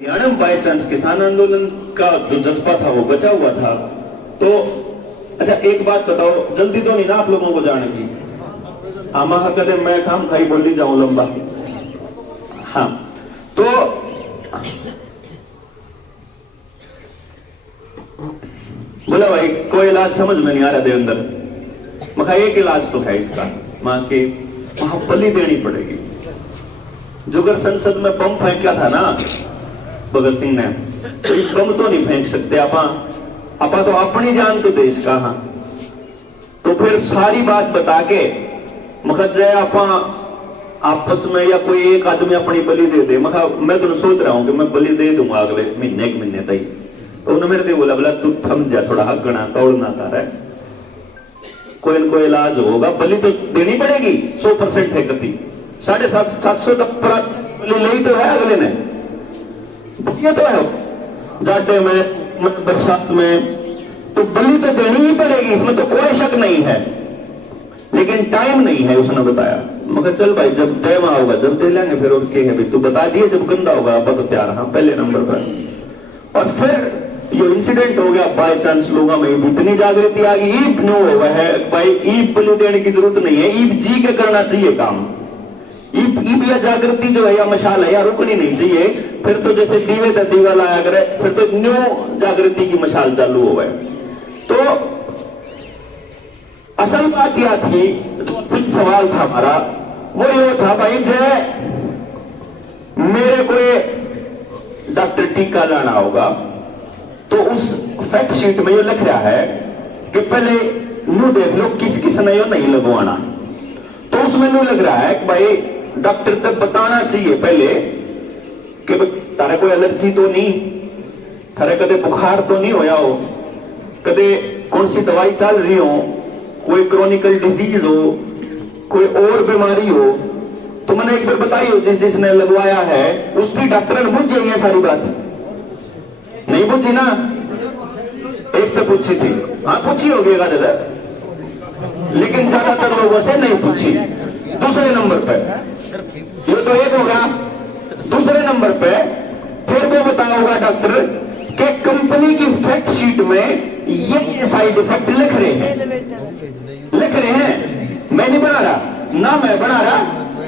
हरियाणा में by chance किसान आंदोलन का जो जज्बा था वो बचा हुआ था। तो अच्छा एक बात बताओ, जल्दी तो नहीं ना आप लोगों को जाने की? आमा कहते मैं काम खाई बोली जाऊं लंबा। हाँ तो बोला भाई कोई इलाज समझ में नहीं आ रहा देवेंद्र। मैं एक इलाज तो है इसका, मां के वहां बलि देनी पड़ेगी। जो अगर संसद में बम फेंका था ना भगत सिंह ने, तो इस बम तो नहीं फेंक सकते आपा तो अपनी जान तो देश का। हाँ तो फिर सारी बात बता के मखत जाए आपा आपस में या कोई एक आदमी अपनी बलि दे दे। मैं तो सोच रहा हूं कि मैं बलि दे दूंगा अगले महीने एक महीने तक। तो उन्होंने मेरे से बोला तू थम जा, थोड़ा हक गणा तोड़ना कर है, कोई न कोई इलाज होगा। बलि तो देनी पड़ेगी 100% है कति 750 तक बलि तो है अगले ने, ये तो है जाटे में बरसात में, तो बलि तो देनी ही पड़ेगी, इसमें तो कोई शक नहीं है। लेकिन टाइम नहीं है उसने बताया। मगर चल भाई जब टाइम होगा जब दे लेंगे फिर। और क्या है भाई तू बता दिए जब गंदा होगा आप तो तैयार। हाँ पहले नंबर पर। और फिर ये इंसिडेंट हो गया बाय चांस लोगों में इतनी जागृति आ गई। ईब नो हुआ है भाई, ईब बलि देने की जरूरत नहीं है, ईब जी के करना चाहिए काम। ईब या जागृति जो है या मशाल है या रुकनी नहीं चाहिए। फिर तो जैसे दीवे का दीवा लाया करे, फिर तो न्यू जागृति की मशाल चालू हो गए। तो असल बात यह थी, जो सिर्फ सवाल था हमारा वो ये था भाई जय मेरे को डॉक्टर टीका लाना होगा तो उस फैक्ट शीट में ये लिख रहा है कि पहले नू देख लो किस किस ने यो नहीं लगवाना। तो उसमें नू लग रहा है कि भाई डॉक्टर तक बताना चाहिए पहले कि तारे कोई एलर्जी तो नहीं, थारे कदे बुखार तो नहीं होया हो, कदे कौन सी दवाई चल रही हो, कोई क्रोनिकल डिजीज हो, कोई और बीमारी हो तो मैंने एक बार बताई हो। जिसने लगवाया है उसकी डॉक्टर ने बुझ जाइए सारी बात, नहीं बुझी ना? एक तो पूछी थी, हाँ पूछी होगी दादा, लेकिन ज्यादातर लोगों से नहीं पूछी। दूसरे नंबर पर ये तो एक होगा। दूसरे नंबर पे फिर वो बताओगा डॉक्टर कि कंपनी की फैक्ट शीट में ये साइड इफेक्ट लिख रहे हैं। मैं नहीं बना रहा ना, मैं बना रहा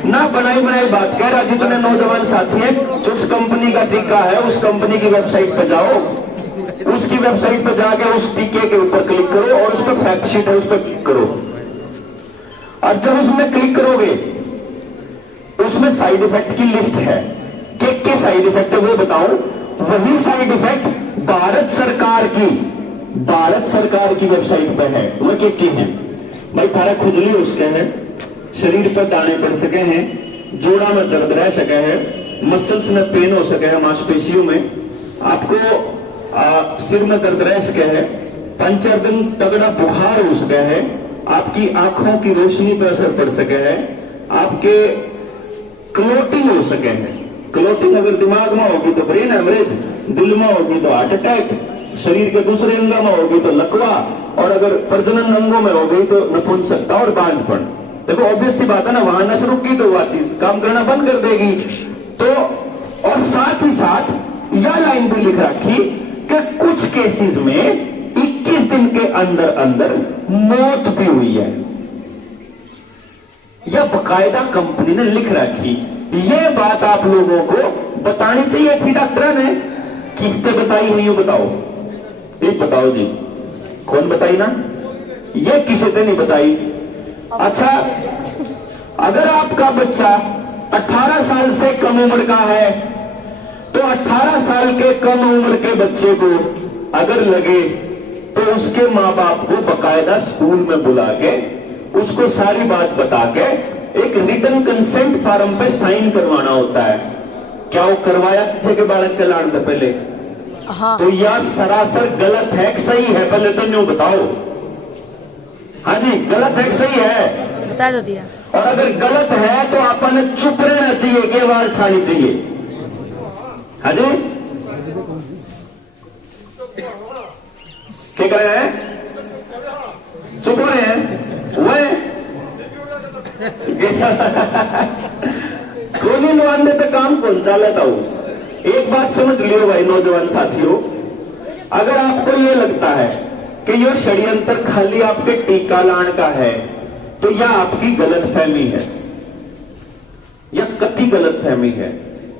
ना, बनाई बात कह रहा। जितने नौजवान साथी हैं जिस कंपनी का टीका है उस कंपनी की वेबसाइट पर जाओ, उसकी वेबसाइट पर जाकर उस टीके के ऊपर क्लिक करो और उस पर फैक्ट शीट है उस पर क्लिक करो। और जब उसमें क्लिक करोगे उसमें साइड इफेक्ट की लिस्ट है। के साइड इफेक्ट है वो बताऊं? वही साइड इफेक्ट भारत सरकार की वेबसाइट पर है। वो के हैं भाई? थारा खुजली हो सके हैं, शरीर पर दाने पड़ सके हैं, जोड़ा में दर्द रह सके हैं, मसल्स में पेन हो सके है, मांसपेशियों में आपको सिर में दर्द रह सके है, 5-4 दिन तगड़ा बुखार हो सके है, आपकी आंखों की रोशनी पर असर पड़ सके है, आपके क्लोटिंग हो सके हैं। क्लोटिंग अगर दिमाग में होगी तो ब्रेन हेमरेज, दिल में होगी तो हार्ट अटैक, शरीर के दूसरे अंगों में होगी तो लकवा, और अगर प्रजनन अंगों में हो गई तो नपुंसकता और बांझपन। देखो ऑब्वियस सी बात है ना, वहां नस रुकी तो वह चीज काम करना बंद कर देगी। तो और साथ ही साथ यह लाइन भी लिख रखी कि कुछ केसेस में 21 दिन के अंदर अंदर मौत भी हुई है। यह बकायदा कंपनी ने लिख रखी। यह बात आप लोगों को बतानी चाहिए थी डॉक्टर ने। किसने बताई है ये बताओ? एक बताओ जी, कौन बताई ना? ये किसी ने नहीं बताई। अच्छा अगर आपका बच्चा 18 साल से कम उम्र का है तो 18 साल के कम उम्र के बच्चे को अगर लगे तो उसके मां बाप को बकायदा स्कूल में बुला के उसको सारी बात बता के एक रिटन कंसेंट फॉर्म पे साइन करवाना होता है। क्या वो करवाया किसी के बालक के लाड़ से पहले? हाँ। तो यह सरासर गलत है कि सही है? पहले तो न्यू बताओ। हाँ जी गलत है कि सही है? बता दो दिया। और अगर गलत है तो अपन चुप रहना चाहिए कि आवाज छानी चाहिए। हाँ जी क्या कह रहे हैं? चुप हो रहे हैं वह गोली लुआने तो काम कौन चालता हूं? एक बात समझ लियो भाई नौजवान साथियों, अगर आपको यह लगता है कि यह षड्यंत्र खाली आपके टीका लाण का है, तो यह आपकी गलतफहमी है, यह कति गलतफहमी है।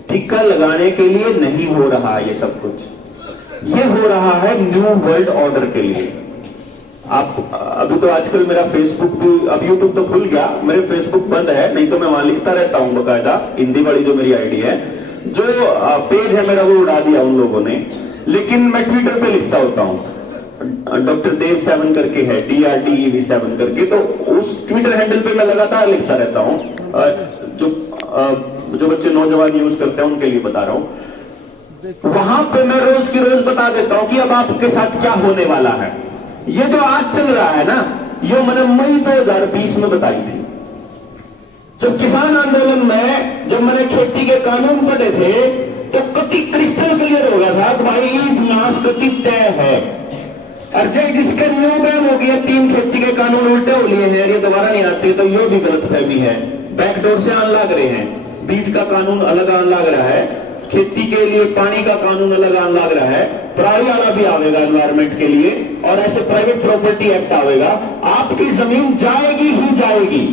टीका लगाने के लिए नहीं हो रहा ये सब कुछ, ये हो रहा है न्यू वर्ल्ड ऑर्डर के लिए। आप अभी तो आजकल मेरा फेसबुक भी, अब यूट्यूब तो खुल गया, मेरे फेसबुक बंद है, नहीं तो मैं वहां लिखता रहता हूं बकायदा, हिंदी वाली जो मेरी आईडी है, जो पेज है मेरा वो उड़ा दिया उन लोगों ने, लेकिन मैं ट्विटर पे लिखता होता हूं, डॉक्टर देव 7 करके है, DRDEV7 करके, तो उस ट्विटर हैंडल पे मैं लगातार लिखता रहता हूं। जो बच्चे नौजवान यूज करते हैं उनके लिए बता रहा हूं, वहां पे मैं रोज की रोज बता देता हूं कि अब आपके साथ क्या होने वाला है। ये जो आज चल रहा है ना, ये मैंने मई 2020 में बताई थी, जब किसान आंदोलन में जब मैंने खेती के कानून पढ़े थे, तो कति क्रिस्टल क्लियर हो गया था कि भाई विनाश कति तय है। और जब जिसके न्यू बैन हो गया, 3 खेती के कानून उल्टे हो लिए हैं, ये दोबारा नहीं आते, तो ये भी गलतफहमी है। बैकडोर से आने लग रहे हैं, बीज का कानून अलग आने लग रहा है, खेती के लिए पानी का कानून अलग आने लग रहा है, पराली वाला भी आवेगा एनवायरमेंट के लिए, और ऐसे प्राइवेट प्रॉपर्टी एक्ट आवेगा। आपकी जमीन जाएगी ही जाएगी,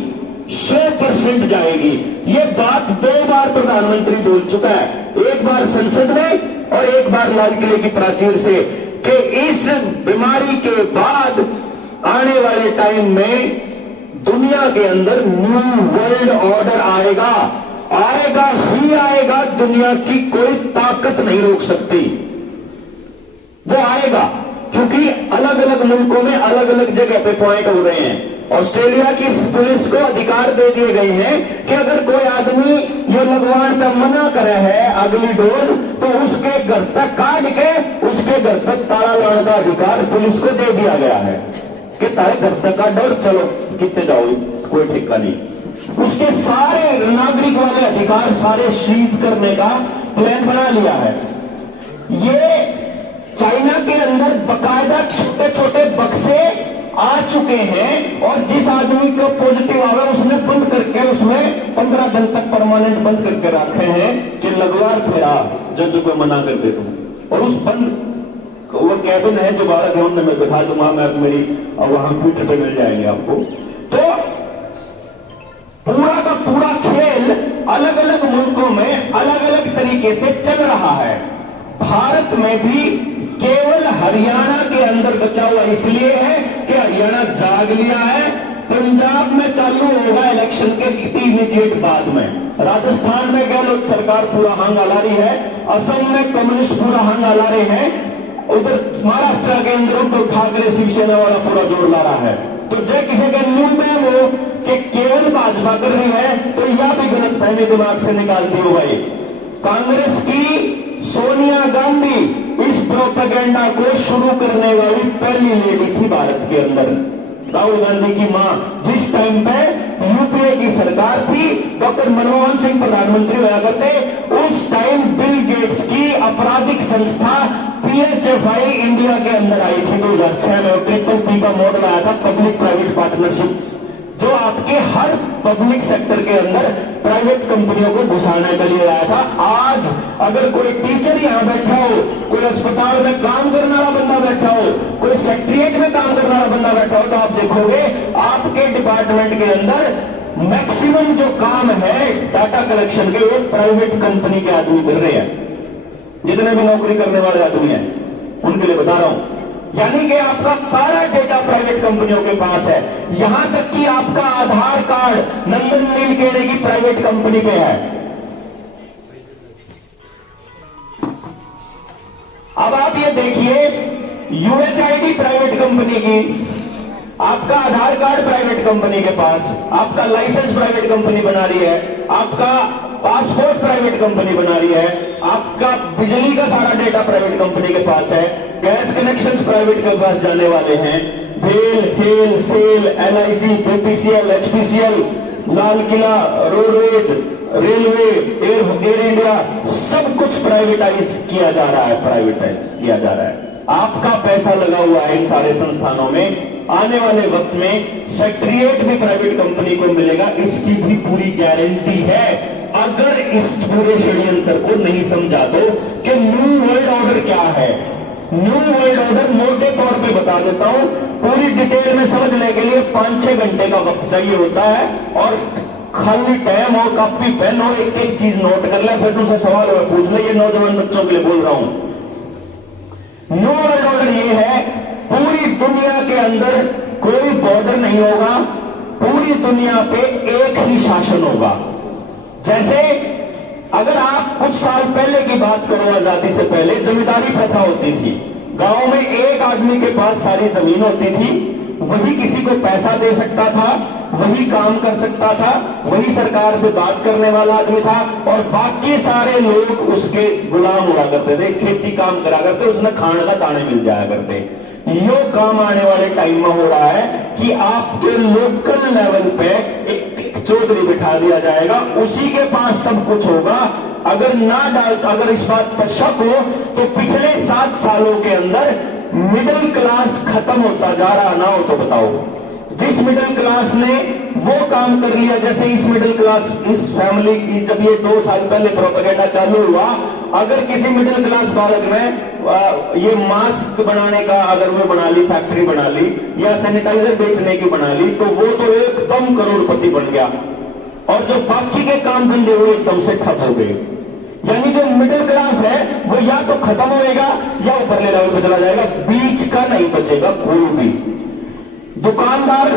100% जाएगी। ये बात 2 बार प्रधानमंत्री बोल चुका है, एक बार संसद में और एक बार लाल किले की प्राचीर से, कि इस बीमारी के बाद आने वाले टाइम में दुनिया के अंदर न्यू वर्ल्ड ऑर्डर आएगा, आएगा ही आएगा, दुनिया की कोई ताकत नहीं रोक सकती, वो आएगा। क्योंकि अलग अलग मुल्कों में अलग अलग जगह पे पॉइंट हो रहे हैं। ऑस्ट्रेलिया की पुलिस को अधिकार दे दिए गए हैं कि अगर कोई आदमी ये लगवाने का मना करे है अगली डोज, तो उसके घर तक काट के उसके घर तक ताला लाने का अधिकार पुलिस को दे दिया गया है कि तारे घर तक का डर, चलो कितने जाओ कोई ठिका नहीं। उसके सारे नागरिक वाले अधिकार सारे सीज करने का प्लान बना लिया है। ये चाइना के अंदर बकायदा छोटे छोटे बक्से आ चुके हैं, और जिस आदमी को पॉजिटिव आ रहा है उसने बंद करके उसमें 15 दिन तक परमानेंट बंद करके रखे हैं कि लगवार फेरा जज को मना कर दे दूं। और उस बंद वो कैबिन है जो 12 ग्राउंड में बैठा दूंगा मैं, मेरी वहां ट्विटर पे मिल जाएंगे आपको। तो पूरा का पूरा खेल अलग अलग मुल्कों में अलग अलग तरीके से चल रहा है। भारत में भी केवल हरियाणा के अंदर बचा हुआ इसलिए है कि हरियाणा जाग लिया है। पंजाब में चालू होगा इलेक्शन के इमीडिएट बाद में, राजस्थान में गहलोत सरकार पूरा हंगा ला रही है, असम में कम्युनिस्ट पूरा हंगा ला रहे हैं, उधर महाराष्ट्र के अंदर उद्धव ठाकरे शिवसेना वाला पूरा जोर ला रहा है। तो जब किसी का न्यू में वो कि केवल भाजपा कर रही है, तो यह भी गलत फहमी दिमाग से निकाल दी हो भाई। कांग्रेस की सोनिया गांधी इस प्रोपेगेंडा को शुरू करने वाली पहली लेडी थी भारत के अंदर। राहुल गांधी की मां जिस टाइम पे यूपीए की सरकार थी, डॉक्टर मनमोहन सिंह प्रधानमंत्री हुआ करते, उस टाइम बिल गेट्स की आपराधिक संस्था PHFI इंडिया के अंदर आई थी 2006 में, ट्रिपल P का मॉडल आया था, पब्लिक प्राइवेट पार्टनरशिप, जो आपके हर पब्लिक सेक्टर के अंदर प्राइवेट कंपनियों को घुसाने के लिए आया था। आज अगर कोई टीचर यहां बैठा हो, कोई अस्पताल में काम करने वाला बंदा बैठा हो, कोई सेक्रेटरीट में काम करने वाला बंदा बैठा हो, तो आप देखोगे आपके डिपार्टमेंट के अंदर मैक्सिमम जो काम है डाटा कलेक्शन के, वो प्राइवेट कंपनी के आदमी कर रहे हैं। जितने भी नौकरी करने वाले आदमी हैं उनके लिए बता रहा हूं, यानी कि आपका सारा डेटा प्राइवेट कंपनियों के पास है। यहां तक कि आपका आधार कार्ड नंदन नीलकेणी की प्राइवेट कंपनी पे है। अब आप ये देखिए, UHID प्राइवेट कंपनी की, आपका आधार कार्ड प्राइवेट कंपनी के पास, आपका लाइसेंस प्राइवेट कंपनी बना रही है, आपका पासपोर्ट प्राइवेट कंपनी बना रही है, आपका बिजली का सारा डेटा प्राइवेट कंपनी के पास है, गैस कनेक्शंस प्राइवेट के पास जाने वाले हैं, भेल, HAL, SAIL, LIC, BPCL, HPCL, Lal Qila, roadways, railway, Air India, सब कुछ प्राइवेटाइज किया जा रहा है, प्राइवेटाइज किया जा रहा है। आपका पैसा लगा हुआ है इन सारे संस्थानों में। आने वाले वक्त में सेक्रेटरीट भी प्राइवेट कंपनी को मिलेगा, इसकी भी पूरी गारंटी है, अगर इस पूरे षड्यंत्र को नहीं समझा तो कि न्यू वर्ल्ड ऑर्डर क्या है। न्यू वर्ल्ड ऑर्डर मोटे तौर पे बता देता हूं, पूरी डिटेल में समझने के लिए 5-6 घंटे का वक्त चाहिए होता है, और खाली टाइम और कॉपी पेन और एक एक चीज नोट कर ले, फिर तुमसे सवाल हो पूछ ले। ये नौजवान बच्चों के लिए बोल रहा हूं। न्यू वर्ल्ड ऑर्डर ये है, पूरी दुनिया के अंदर कोई बॉर्डर नहीं होगा, पूरी दुनिया पे एक ही शासन होगा। जैसे अगर आप कुछ साल पहले की बात करो, आजादी से पहले जमींदारी प्रथा होती थी। गांव में एक आदमी के पास सारी जमीन होती थी, वही किसी को पैसा दे सकता था, वही काम कर सकता था, वही सरकार से बात करने वाला आदमी था, और बाकी सारे लोग उसके गुलाम हुआ करते थे, खेती काम करा करते, उसमें खाने का दाने मिल जाया करते। यो काम आने वाले टाइम में हो रहा है कि आपके लोकल लेवल पे एक चौधरी बिठा दिया जाएगा, उसी के पास सब कुछ होगा। अगर इस बात पर शक हो तो पिछले 7 सालों के अंदर मिडिल क्लास खत्म होता जा रहा ना हो तो बताओ। जिस मिडिल क्लास ने वो काम कर लिया, जैसे इस मिडिल क्लास, इस फैमिली की जब ये 2 साल पहले प्रोपेगेंडा चालू हुआ, अगर किसी मिडिल क्लास बालक में ये मास्क बनाने का अगर वो बना ली, फैक्ट्री बना ली, या सैनिटाइजर बेचने की बना ली, तो वो तो एकदम करोड़पति बन गया, और जो बाकी के काम धंधे वो एकदम से ठप हो गए। यानी जो मिडिल क्लास है वो या तो खत्म होएगा या ऊपरले लेवल पर चला जाएगा, बीच का नहीं बचेगा कोई भी। दुकानदार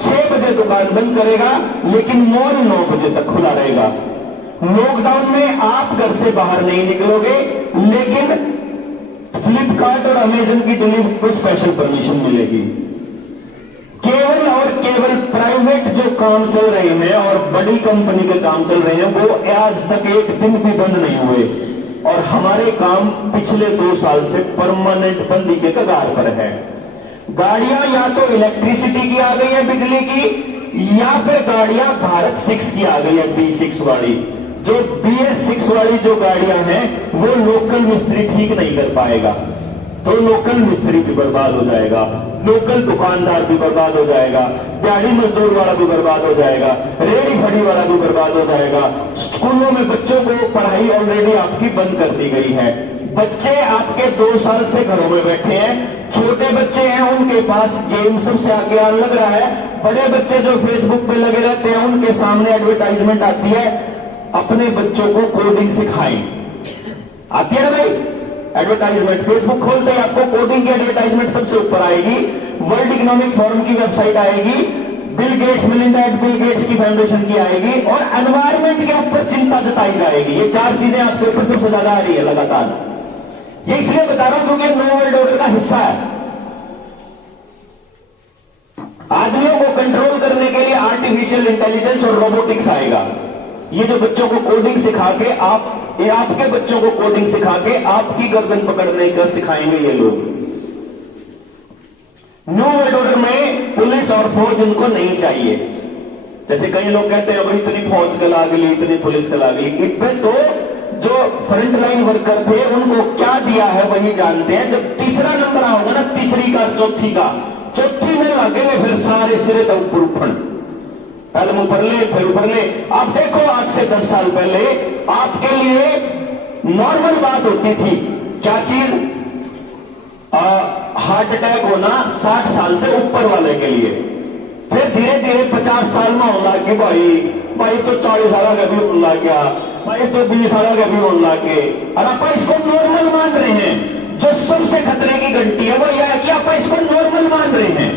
6 बजे दुकान बंद करेगा, लेकिन मॉल 9 बजे तक खुला रहेगा। लॉकडाउन में आप घर से बाहर नहीं निकलोगे, लेकिन फ्लिपकार्ट और अमेजन की डिलीवरी को स्पेशल परमिशन मिलेगी। केवल और केवल प्राइवेट जो काम चल रहे हैं और बड़ी कंपनी के काम चल रहे हैं, वो आज तक एक दिन भी बंद नहीं हुए, और हमारे काम पिछले 2 साल से परमानेंट बंदी के कगार पर है। गाड़ियां या तो इलेक्ट्रिसिटी की आ गई है, बिजली की, या फिर गाड़ियां भारत 6 की आ गई है, B6 वाली। जो BS6 वाली जो गाड़ियां हैं वो लोकल मिस्त्री ठीक नहीं कर पाएगा, तो लोकल मिस्त्री भी बर्बाद हो जाएगा, लोकल दुकानदार भी बर्बाद हो जाएगा, दिहाड़ी मजदूर वाला भी बर्बाद हो जाएगा, रेहड़ी फड़ी वाला भी बर्बाद हो जाएगा। स्कूलों में बच्चों को पढ़ाई ऑलरेडी आपकी बंद कर दी गई है। बच्चे आपके 2 साल से घरों में बैठे हैं, छोटे बच्चे हैं उनके पास गेम सबसे आगे आने लग रहा है, बड़े बच्चे जो फेसबुक पे लगे रहते हैं उनके सामने एडवर्टाइजमेंट आती है, अपने बच्चों को कोडिंग सिखाएं। आती है ना भाई एडवर्टाइजमेंट, फेसबुक खोलते ही आपको कोडिंग की एडवर्टाइजमेंट सबसे ऊपर आएगी, वर्ल्ड इकोनॉमिक फोरम की वेबसाइट आएगी, Bill Gates, Melinda and Bill Gates की फाउंडेशन की आएगी, और एनवायरमेंट के ऊपर चिंता जताई जाएगी। ये 4 चीजें आपके ऊपर सबसे ज्यादा आ रही है लगातार। ये इसलिए बता रहा हूं क्योंकि न्यू वर्ल्ड ऑर्डर का हिस्सा है। आदमियों को कंट्रोल करने के लिए आर्टिफिशियल इंटेलिजेंस और रोबोटिक्स आएगा। ये जो बच्चों को कोडिंग सिखा के आपके बच्चों को कोडिंग सिखा के आपकी गर्दन पकड़ने का सिखाएंगे ये लोग। न्यू वर्ल्ड ऑर्डर में पुलिस और फौज इनको नहीं चाहिए। जैसे कई लोग कहते हैं अब इतनी फौज कला गई, इतनी पुलिस कला गई, इसमें तो जो फ्रंट लाइन वर्कर थे उनको क्या दिया है वही जानते हैं। जब तीसरा नंबर आओगे ना, तीसरी का, चौथी का, चौथी में लगेंगे फिर सारे सिरे तक ऊपर उठन, पहले ऊपर ले फिर ऊपर ले। आप देखो आज से 10 साल पहले आपके लिए नॉर्मल बात होती थी क्या चीज, हार्ट अटैक होना 60 साल से ऊपर वाले के लिए। फिर धीरे धीरे 50 साल में होने लग गई, भाई तो 40 साल का भी होने लग गया, भाई तो 20 साल का भी होने लग गए, और आप इसको नॉर्मल मान रहे हैं। जो सबसे खतरे की घंटी है वो यह है कि आप इसको नॉर्मल मान रहे हैं।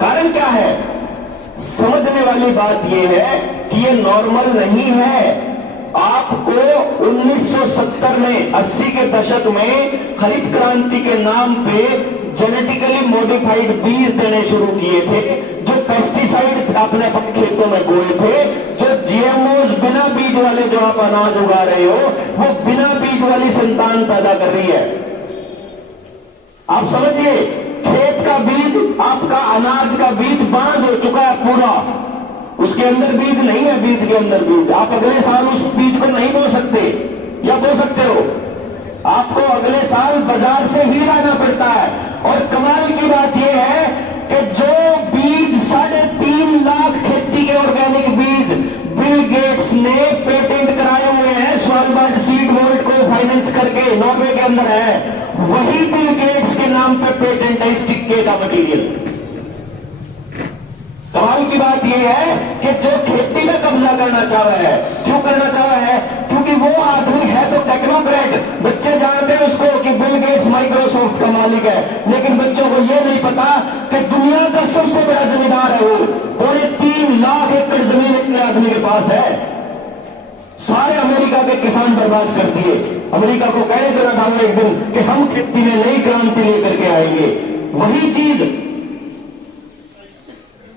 कारण क्या है? समझने वाली बात यह है कि ये नॉर्मल नहीं है। आपको 1970 में 80 के दशक में हरित क्रांति के नाम पे जेनेटिकली मॉडिफाइड बीज देने शुरू किए थे, जो पेस्टिसाइड अपने खेतों में बोए थे, जो जीएमओज बिना बीज वाले जो आप अनाज उगा रहे हो वो बिना बीज वाली संतान पैदा कर रही है। आप समझिए, खेत का बीज, आपका अनाज का बीज बांध हो चुका है पूरा, उसके अंदर बीज नहीं है, बीज के अंदर बीज। आप अगले साल उस बीज को नहीं बो सकते, या बो सकते हो? आपको अगले साल बाजार से ही लाना पड़ता है। और कमाल की बात यह है कि जो बीज 3.5 लाख खेती के ऑर्गेनिक बीज बिल गेट्स ने पेटेंट कराए हुए हैं स्वालबार्ड सीड वोल्ट को फाइनेंस करके, नॉर्वे के अंदर है, वही बिल गेट्स के नाम पे पेटेंट है इस टिक्के का मटीरियल। कमाल की बात यह है कि जो खेती में कब्जा करना चाह रहा है, क्यों करना चाह रहा है? क्योंकि वो आदमी है तो टेक्नोक्रेट, बच्चे जानते हैं उसको कि बिल गेट्स माइक्रोसॉफ्ट का मालिक है, लेकिन बच्चों को यह नहीं पता कि दुनिया का सबसे बड़ा जमींदार है वो। 3.5 लाख एकड़ जमीन इतने आदमी के पास है। सारे अमेरिका के किसान बर्बाद कर दिए। अमेरिका को कहे जरा डालो एक दिन कि हम खेती में नई क्रांति लेकर के आएंगे। वही चीज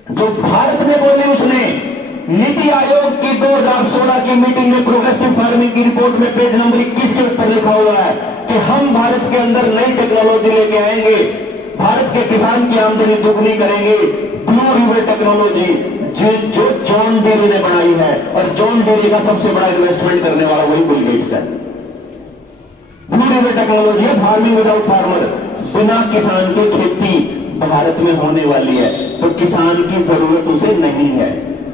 जो भारत में बोले उसने नीति आयोग की 2016 की मीटिंग में प्रोग्रेसिव फार्मिंग की रिपोर्ट में पेज नंबर 21 के ऊपर लिखा हुआ है कि हम भारत के अंदर नई टेक्नोलॉजी लेके आएंगे, भारत के किसान की आमदनी दुगनी करेंगे। ब्लू रिवर टेक्नोलॉजी जो जॉन डीरे ने बनाई है, और जॉन डीरे का सबसे बड़ा इन्वेस्टमेंट करने वाला वही बिल गेट्स है। ब्लू रिवर टेक्नोलॉजी है, फार्मिंग विदाउट फार्मर, बिना किसान के खेती भारत में होने वाली है, तो किसान की जरूरत उसे नहीं है।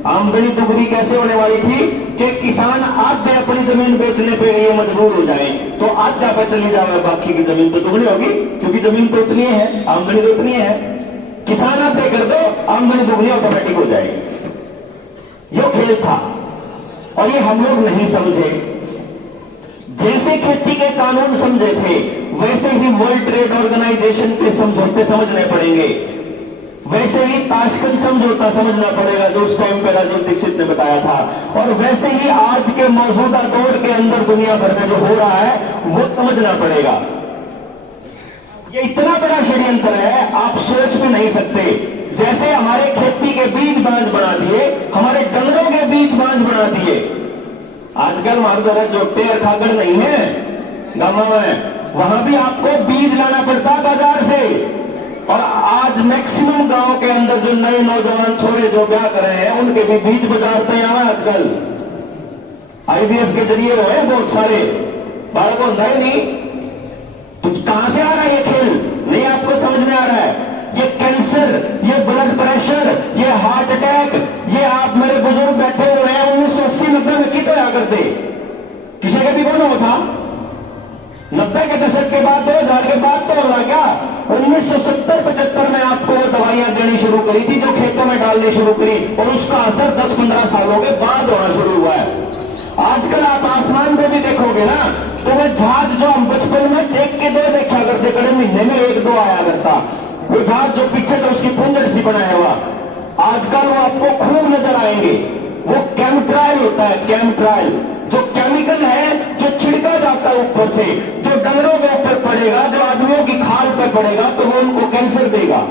आमदनी दुगनी कैसे होने वाली थी कि किसान आधे अपनी जमीन बेचने पे ये मजबूर हो जाए तो आधा पे चली जाए, बाकी की जमीन तो दुगनी होगी, क्योंकि जमीन तो उतनी है, आमदनी तो उतनी है। किसान आधे कर दो, आमदनी दुगनी ऑटोमेटिक हो जाएगी। ये खेल था और ये हम लोग नहीं समझे। जैसे खेती के कानून समझे थे, वैसे ही वर्ल्ड ट्रेड ऑर्गेनाइजेशन के समझौते समझने पड़ेंगे, वैसे ही ताशकंद समझौता समझना पड़ेगा जो उस टाइम पे राजीव दीक्षित ने बताया था, और वैसे ही आज के मौजूदा दौर के अंदर दुनिया भर में जो हो रहा है वो समझना पड़ेगा। ये इतना बड़ा षड्यंत्र है, आप सोच भी नहीं सकते। जैसे हमारे खेती के बीज बांझ बना दिए, हमारे डंगरों के बीज बांझ बना दिए। आजकल हमारे द्वारा जो टेर खागड़ नहीं है गांव में, वहां भी आपको बीज लाना पड़ता है बाजार से। और आज मैक्सिमम गांव के अंदर जो नए नौजवान छोरे जो ब्याह कर रहे हैं, उनके भी बीज बाजार तैयार है आजकल। आईवीएफ के जरिए हुए बहुत सारे बालक होता है नहीं, तो कहां से आ रहा है ये खेल? नहीं आपको समझ में आ रहा है। ये कैंसर, ये ब्लड प्रेशर, ये हार्ट अटैक, ये आप मेरे बुजुर्ग बैठे हुए हैं 1980-90 में कितने आ करते, किसी का भी कौन होता? 90 के दशक के बाद 2000 के बाद तो होगा क्या? 1970-75 में आपको वो दवाइयां देनी शुरू करी थी जो खेतों में डालनी शुरू करी, और उसका असर 10-15 सालों के बाद होना शुरू हुआ है। आजकल आप आसमान पे भी देखोगे ना, तो वह जहाज जो हम बचपन में देख के 2 देखा करते, कड़े महीने में 1-2 आया करता, वो जहाज जो पीछे था उसकी पुंजड़ सी बनाया हुआ, आजकल वो आपको खूब नजर आएंगे। वो केमट्रायल होता है, केमट्रायल, जो केमिकल है जो छिड़का जाता है ऊपर से, जो डंगरों के ऊपर पड़ेगा, जो आदमियों की खाल पर पड़ेगा तो वो उनको कैंसर देगा।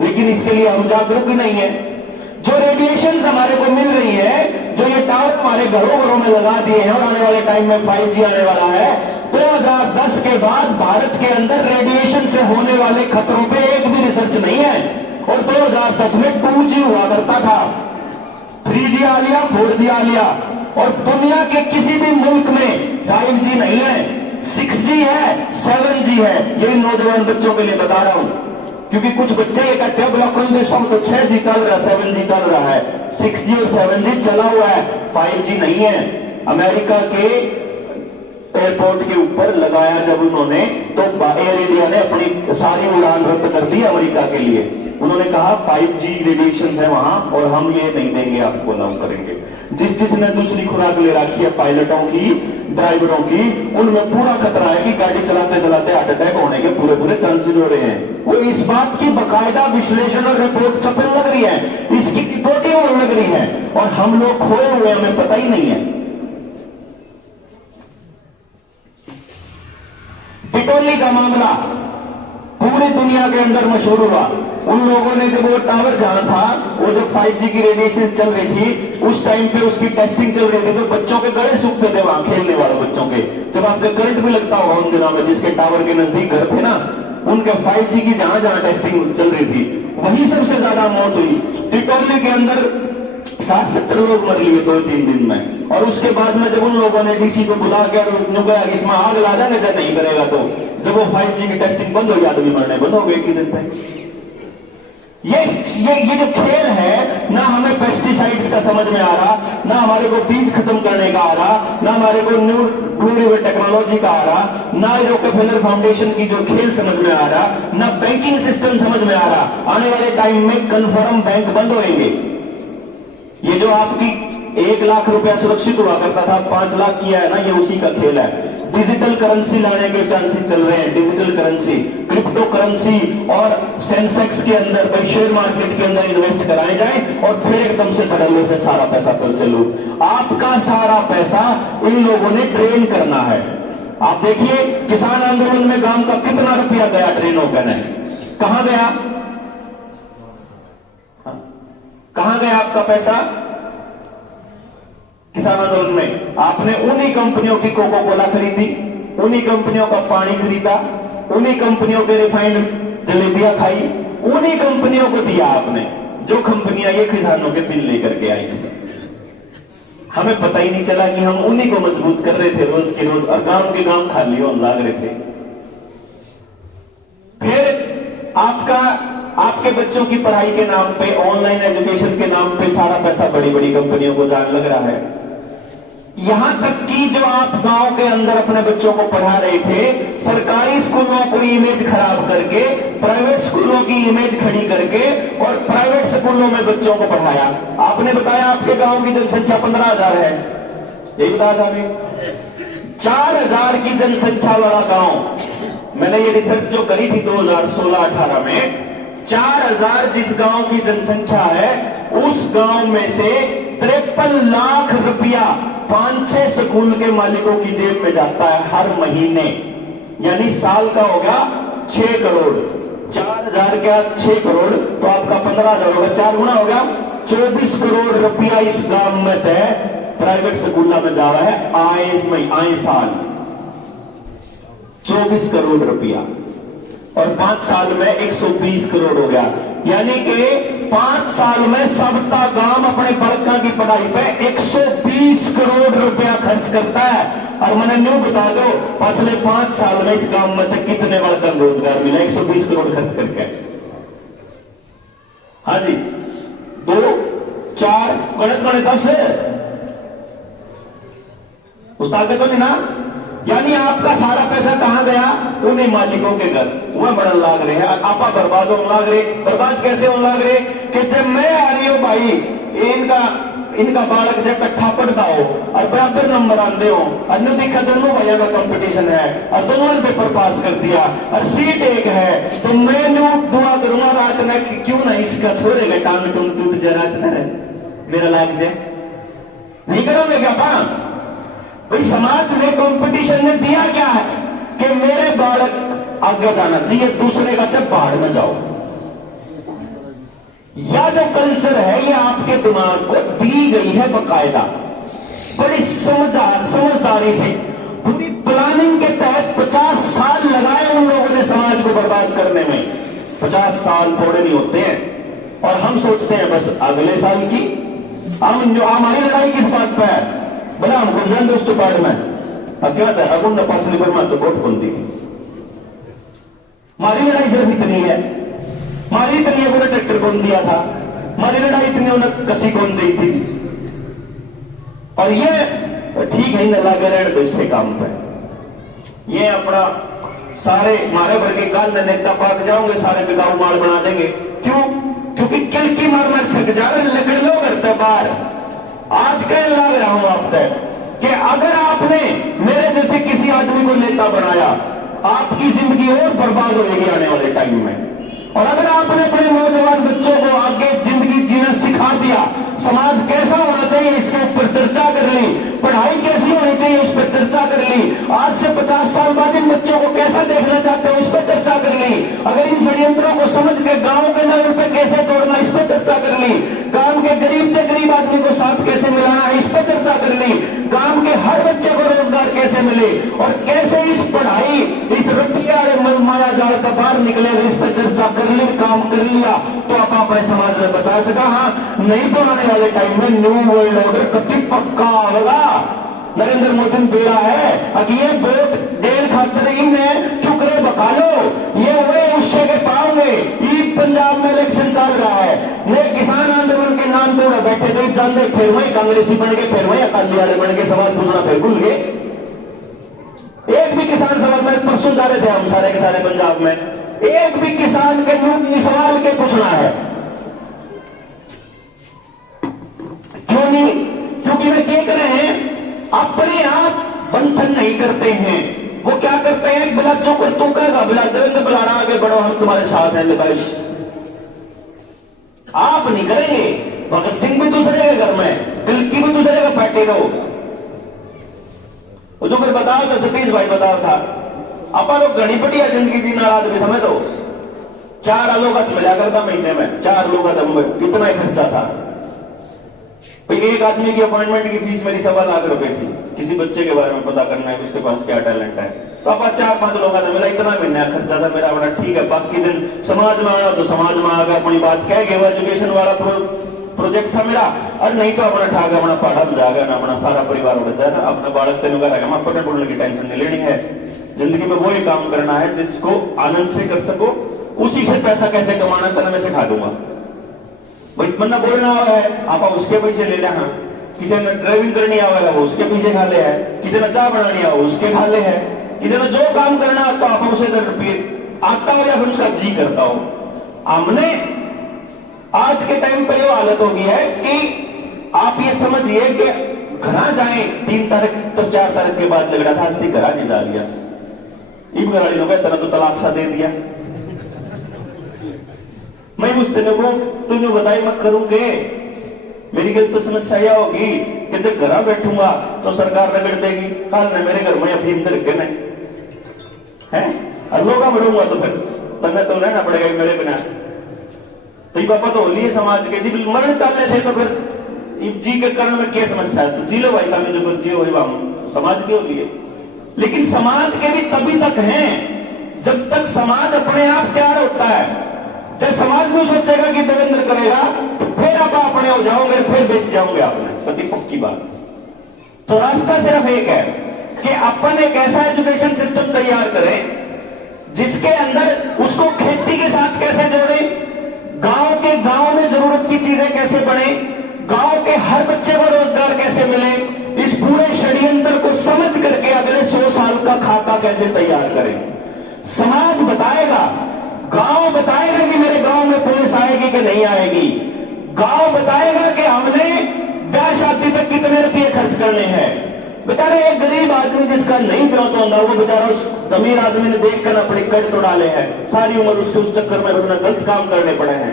लेकिन इसके लिए हम जागरूक ही नहीं है। जो रेडिएशन हमारे को मिल रही है, जो ये टावर हमारे घरों घरों में लगा दिए हैं, और आने वाले टाइम में 5G आने वाला है, 2010 के बाद भारत के अंदर रेडिएशन से होने वाले खतरों पे एक भी रिसर्च नहीं है। और 2010 में 2G हुआ करता था, 3G आ लिया, 4G आ लिया, और दुनिया के किसी भी मुल्क में 5G नहीं है, 6G है, 7G है। ये नौजवान बच्चों के लिए बता रहा हूं, क्योंकि कुछ बच्चे इकट्ठे ब्लॉकों देशों में तो 6G चल रहा है, 7G चल रहा है, 6G और 7G चला हुआ है, 5G नहीं है। अमेरिका के एयरपोर्ट के ऊपर लगाया जब उन्होंने, तो एयर इंडिया ने अपनी सारी उड़ान रद्द कर दी अमेरिका के लिए। उन्होंने कहा 5G रेडिएशन है वहां, और हम ये नहीं देंगे, आपको अलाउ करेंगे। जिसने दूसरी खुराक ले रखी है पायलटों की, ड्राइवरों की, उनमें पूरा खतरा है कि गाड़ी चलाते चलाते हार्ट अटैक होने के पूरे चांसेस हो रहे हैं। वो इस बात की बाकायदा विश्लेषण और रिपोर्ट छपने लग रही है, इसकी रिपोर्टें होने लग रही है, और हम लोग खोए हुए, हमें पता ही नहीं है। बिटोली का मामला पूरी दुनिया के अंदर मशहूर हुआ। उन लोगों ने जब वो टावर जहां था, वो जो 5G की रेडिएशन चल रही थी, उस टाइम पे उसकी टेस्टिंग चल रही थी, तो बच्चों के गले सूखते थे वहां खेलने वाले बच्चों के। जब आपके करंट भी लगता होगा उन दिनों में, जिसके टावर के नजदीक घर थे ना, उनके 5G की जहां जहां टेस्टिंग चल रही थी, वहीं सबसे ज्यादा मौत हुई। टिटोली के अंदर 60-70 लोग मर लिए 2-3 दिन में। और उसके बाद में जब उन लोगों ने डीसी को बुला के और इसमें आग ला देंगे जब नहीं करेगा, तो जब वो 5G की टेस्टिंग बंद हो गई, आदमी मरने बंद हो गए 1 दिन पे। ये जो खेल है, ना हमें पेस्टिसाइड्स का समझ में आ रहा, ना हमारे को बीज खत्म करने का आ रहा, ना हमारे को न्यू टेक्नोलॉजी का आ रहा, ना रॉकफेलर फाउंडेशन की जो खेल समझ में आ रहा, ना बैंकिंग सिस्टम समझ में आ रहा। आने वाले टाइम में कन्फर्म बैंक बंद होंगे। ये जो आपकी 1 लाख रुपया सुरक्षित हुआ करता था, 5 लाख किया है ना, ये उसी का खेल है। डिजिटल करेंसी लाने के चांसेस चल रहे हैं, डिजिटल करेंसी, क्रिप्टो करेंसी, और सेंसेक्स के अंदर भाई शेयर मार्केट के अंदर इन्वेस्ट कराए जाए और फिर एकदम से धड़ल्ले से सारा पैसा फिर से लो। आपका सारा पैसा इन लोगों ने ट्रेन करना है। आप देखिए किसान आंदोलन में गांव का कितना रुपया गया ट्रेनों का, नहीं कहां गया, कहां गया आपका पैसा किसान आंदोलन में? आपने उन्हीं कंपनियों की कोको कोला खरीदी, उन्हीं कंपनियों का पानी खरीदा, उन्हीं कंपनियों के रिफाइंड जलेबियां खाई, उन्हीं कंपनियों को दिया आपने, जो कंपनियां ये किसानों के बिल लेकर के आई थी। हमें पता ही नहीं चला कि हम उन्हीं को मजबूत कर रहे थे रोज के रोज, और गांव के गांव खाली होने लग रहे थे। फिर आपके बच्चों की पढ़ाई के नाम पे, ऑनलाइन एजुकेशन के नाम पे सारा पैसा बड़ी बड़ी कंपनियों को जाने लग रहा है। यहां तक कि जो आप गांव के अंदर अपने बच्चों को पढ़ा रहे थे, सरकारी स्कूलों को इमेज खराब करके प्राइवेट स्कूलों की इमेज खड़ी करके और प्राइवेट स्कूलों में बच्चों को पढ़ाया। आपने बताया आपके गांव की जनसंख्या 15,000 है, यही बताया था अभी। 4,000 की जनसंख्या वाला गांव, मैंने ये रिसर्च जो करी थी 2016-18 में, 4,000 जिस गांव की जनसंख्या है, उस गांव में से 53 लाख रुपया 5-6 स्कूल के मालिकों की जेब में जाता है हर महीने। यानी साल का होगा 6 करोड़, 4,000 का 6 करोड़, तो आपका 15,000 होगा, 4 गुना होगा 24 करोड़ रुपया इस गांव में तय प्राइवेट स्कूल में जा रहा है आए साल 24 करोड़ रुपया, और 5 साल में 120 करोड़ हो गया। यानी कि 5 साल में सबका गांव अपने बड़का की पढ़ाई पे 120 करोड़ रुपया खर्च करता है। और मैंने न्यू बता दो, पिछले 5 साल में इस गांव में तक कितने बड़का रोजगार मिला 120 करोड़ खर्च करके? हाँ जी, 2 4 गणित 10 उस ताकत तो नहीं ना। यानी आपका सारा पैसा कहां गया? उन्हीं मालिकों के घर, वह बढ़न लाग रहे हैं, आपा बर्बाद होने लाग रहे। बर्बाद कैसे होने लाग रहे कि जब मैं आ रही हूं भाई, इनका बालक जब इकट्ठा पढ़ता हो और बराबर नंबर आते हो, अन्य देखा दोनों भैया का कंपटीशन है और दोनों ने पेपर पास कर दिया और सीट एक है, तो मैं दुआ करूंगा रात में कि क्यों ना इसका छोड़े ले टांग टूट जाए, रात में मेरा लाग जाए। नहीं करोगे क्या काम? भाई समाज ने कंपटीशन ने दिया क्या है कि मेरे बालक आगे जाना चाहिए, दूसरे का जब बाहर में जाओ। या जो कल्चर है ये आपके दिमाग को दी गई है बकायदा, बड़ी समझदारी से, पूरी प्लानिंग के तहत 50 साल लगाए उन लोगों ने समाज को बर्बाद करने में। 50 साल थोड़े नहीं होते हैं, और हम सोचते हैं बस अगले साल की। हमारी लड़ाई किस बात पर है? बोला हम गुंजन दोस्तों पार्ट में क्या था, अगुन ने 5 नंबर में तो वोट खोल दी थी। हमारी लड़ाई सिर्फ इतनी है, हमारी इतनी है, उन्हें ट्रैक्टर कौन दिया था, हमारी लड़ाई इतनी उन्हें कसी कौन दी थी। और ये ठीक है न लगे रहने दो इसके काम पे, ये अपना सारे मारे भर के काल में नेता पाक जाओगे, सारे बिकाऊ माल बना देंगे। क्यों? क्योंकि किल की मार मार छक जा रहे, लकड़ लो करते बाहर। आज कल लग रहा हूं आप तक कि अगर आपने मेरे जैसे किसी आदमी को नेता बनाया, आपकी जिंदगी और बर्बाद होगी आने वाले टाइम में। और अगर आपने अपने नौजवान बच्चों को आगे जिंदगी जीना सिखा दिया, समाज कैसा होना चाहिए इसके ऊपर चर्चा कर ली, पढ़ाई कैसी होनी चाहिए उस पर चर्चा कर ली, आज से 50 साल बाद इन बच्चों को कैसा देखना चाहते हो उस पर चर्चा कर ली, अगर इन षड्यंत्रों को समझ के गांव के लेवल पे कैसे तोड़ना इस पर चर्चा कर ली, गांव के गरीब से गरीब आदमी को साथ कैसे मिलाना है इस पर चर्चा कर ली, गांव के हर बच्चे को रोजगार कैसे मिले और कैसे इस पढ़ाई इस रुपया माया जाल का बाहर निकलेगा, इस पर चर्चा कर ली, काम कर लिया तो आप अपने समाज में बचा सका। हाँ, नहीं तो आने वाले टाइम में न्यू वर्ल्ड ऑर्डर कभी पक्का होगा। नरेंद्र मोदी बेड़ा है अब ये वोट देर खातर इनमें चुकरे बका लो, ये हुए उससे के पाओगे। पंजाब में इलेक्शन चाल जानते, फिर वही कांग्रेसी बन गए, फिर वही अकाली वाले बन गए, सवाल पूछना फिर भूल गए। एक भी किसान सवाल में परसों जा रहे थे हम सारे के सारे पंजाब में, एक भी किसान के मुंह में सवाल के पूछना है, क्यों नहीं? क्योंकि वे क्या कर रहे हैं, अपने आप बंधन नहीं करते हैं। वो क्या करते हैं, बिला जो कर तू कहेगा, बिला देवेंद्र बुलाना, आगे बढ़ो, हम तुम्हारे साथ हैं, लिबाइश आप नहीं करेंगे। भगत सिंह भी दूसरे के घर में, तिलकी भी दूसरे का पार्टी रहो। वो जो फिर बताओ तो सतीश भाई बताओ था, अपा लोग घनी बढ़िया जिंदगी जीना आदमी समय तो 4 लोग मिला करता महीने में, 4 लोग इतना ही खर्चा था। भाई एक आदमी की अपॉइंटमेंट की फीस मेरी 1.25 लाख रुपए थी, किसी बच्चे के बारे में पता करना है उसके पास क्या टैलेंट है, तो अपा 4-5 लोगों ने मिला, इतना महीना खर्चा था मेरा, बड़ा ठीक है। बाकी दिन समाज में आना तो समाज में आगे अपनी बात कह गए, वो एजुकेशन वाला प्रोजेक्ट था मेरा, और नहीं तो अपना ठाक अपना पढ़ा जाएगा ना, अपना सारा परिवार उड़ जाएगा, अपना बालक तेन का रहेगा, अपने बोलने की टेंशन नहीं लेनी है। जिंदगी में वही काम करना है जिसको आनंद से कर सको, उसी से पैसा कैसे कमाना करना मैं सिखा दूंगा। भाई बंदा बोलना आवा है, आप उसके पैसे ले लें, हाँ किसी ने ड्राइविंग करनी आवेगा वो उसके पीछे खा ले है, किसी ने चाय बनानी आओ उसके खा ले है, किसी ने जो काम करना आता आप उसे आता हो या फिर उसका जी करता हो। हमने आज के टाइम पे ये हालत होगी है कि आप ये समझिए कि घर जाए 3 तारीख तो 4 तारीख के बाद लग रहा था, आज घर नहीं जा लिया, ईब घराड़ी लोग तरह तो तलाक सा दे दिया। मैं उस दिन को तुमने बताई मैं करूंगे, मेरी गल तो समस्या यह होगी कि जब घर बैठूंगा तो सरकार रगड़ देगी, कल ने मेरे घर में अफीम दे रखे है, और लोग बढ़ूंगा तो फिर तमें तो रहना पड़ेगा मेरे बिना। तो पापा तो होली है समाज के, जी मरण चाले थे तो फिर जी के कारण में क्या समस्या है, तो जी लो भाई तमें जो जी हो समाज के होली है। लेकिन समाज के भी तभी तक हैं जब तक समाज अपने आप तैयार होता है। जब समाज को सोचेगा कि देवेंद्र करेगा तो फिर आप अपने हो जाओगे, फिर बेच जाओगे आपने, पति पक्की बात। तो रास्ता सिर्फ एक है कि अपन एक ऐसा एजुकेशन सिस्टम तैयार करें जिसके अंदर उसको खेती के साथ कैसे जोड़े, गांव में जरूरत की चीजें कैसे बने, गांव के हर बच्चे को रोजगार कैसे मिले, इस पूरे षड्यंत्र को समझ करके अगले 100 साल का खाता कैसे तैयार करें। समाज बताएगा, गांव बताएगा कि मेरे गांव में पुलिस आएगी कि नहीं आएगी, गांव बताएगा कि हमने ब्याह शादी तक कितने रुपये खर्च करने हैं। बेचारे एक गरीब आदमी जिसका नहीं प्योत होता, वो बेचारा उस अमीर आदमी ने देखकर अपनी कट तो डाले हैं, सारी उम्र उसके उस चक्कर में उसने गलत काम करने पड़े हैं।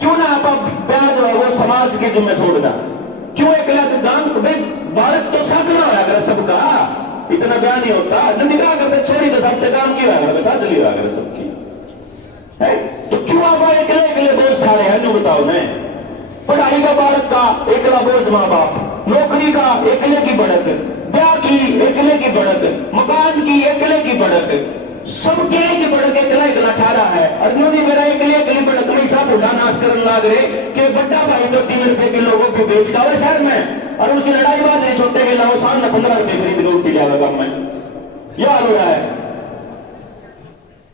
क्यों ना आप ब्याह जो है वो समाज के जिम्मे छोड़ना, क्यों एक गांव भारत तो साथ रहा सबका, इतना ब्याह नहीं होता, निकाह करते छोड़ी तो सबसे काम की रहा साथ चली रहा सबकी है, तो क्यों आप अकेले बोझ खा रहे हैं, बताओ ने पढ़ाई का बालक का एकला बोझ माँ बाप, नौकरी का एकले की बढ़त, ब्याह की एकले की बढ़त, मकान की एकले की बढ़त, सबके की बढ़त एकला ठारा है। अर्जुन जी मेरा एकली बढ़त में सब उड़ा नाश करने लग रहे कि बड्डा भाई तो 3 रुपए के लोगों को बेच का शहर में, और उसकी लड़ाई बात नहीं छोटे के लाओ सामने 15 रुपए खरीद के उठी जाएगा काम में, यह हाल हो रहा है।